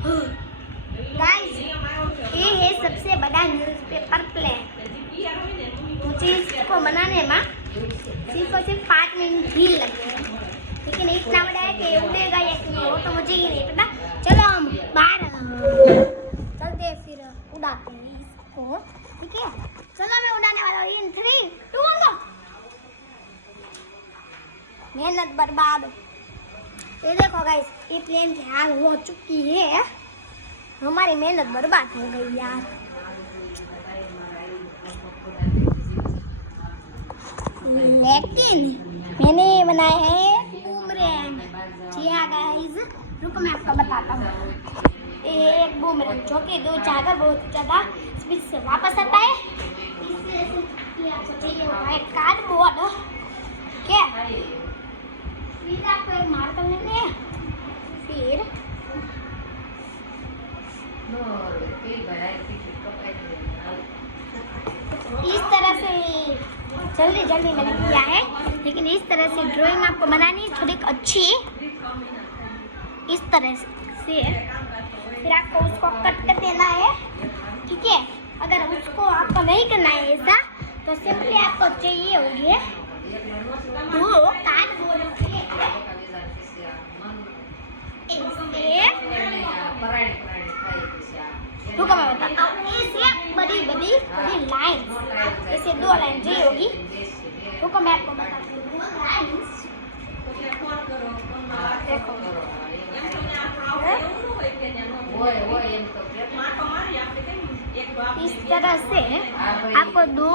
Guys ये है सबसे बड़ा न्यूज़पेपर प्लेन। मुझे इसको बनाने में सिर्फ और सिर्फ 5 मिनट ही लगे हैं, लेकिन इतना बड़ा है कि उड़ेगा या नहीं वो तो मुझे ही नहीं पता। चलो हम बाहर चलते हैं, फिर उड़ाते हैं इसको। ठीक है, चलो मैं उड़ाने वाला हूँ। 3, 2, 1। मेहनत बर्बाद। ये देखो गाइस, ये प्लेन तैयार हो चुकी है। हमारी मेहनत बर्बाद हो गई यार। लेकिन मैंने बनाया है बूमरैंग। जी हाँ गाइस, रुको मैं आपको बताता हूँ। एक बूमरैंग जो कि दूर जाकर बहुत ज़्यादा स्पीड से वापस आता है। इससे आपको चाहिए होगा एक कार्डबोर्ड। क्या फिर आपको एक मार्कर लेने हैं, फिर इस तरह से जल्दी जल्दी मैंने किया है, लेकिन इस तरह से ड्राइंग आपको बनानी है थोड़ी अच्छी। इस तरह से फिर आपको उसको कट कर देना है। ठीक है, अगर उसको आपको नहीं करना है ऐसा, तो सिंपली आपको चाहिए होगी तो कार्डबोर्ड रुको मैं बताता हूँ। ऐसे बड़ी बड़ी बड़ी लाइन, ऐसे 2 लाइन चाहिए होगी। रुको मैं आपको बताती हूँ। 2 लाइन्स देखो, इस तरह से आपको 2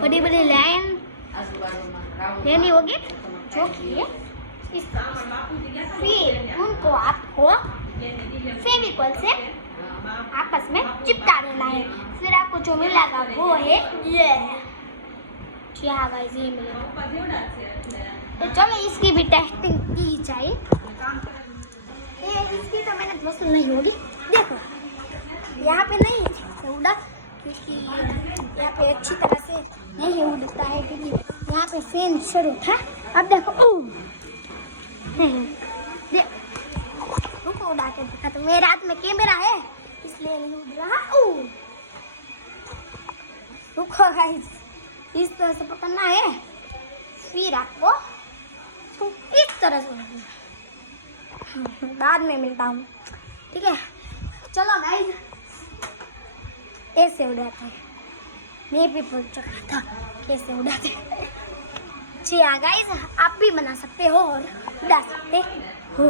बड़ी बड़ी लाइन लेनी होगी, जो कि इस तरह से। फिर उनको आपको फेविकॉल से आपस में चिपका देना है। फिर आपको जो मिलेगा वो है ये। जी हाँ गाइस, ये मिलेगा। तो चलो इसकी भी टेस्टिंग की जाए। इसकी तो मेहनत वसूल नहीं होगी। देखो यहाँ पे नहीं उड़ा, क्योंकि यहाँ पे अच्छी तरह से नहीं उड़ता है, क्योंकि यहाँ पे फैन शुरू था। अब देखो रुको उड़ा के दिखा, तो मेरे हाथ में कैमरा है इसलिए नहीं उड़ रहा। रुको गाइस, इस तरह से पकड़ना है, फिर आपको इस तरह से उड़ना। बाद में मिलता हूँ, ठीक है। चलो गाइस, ऐसे उड़ाते हैं। मैं भी भूल चुका था कैसे उड़ाते हैं। जी हाँ गाइस, आप भी बना सकते हो और उड़ा सकते हो।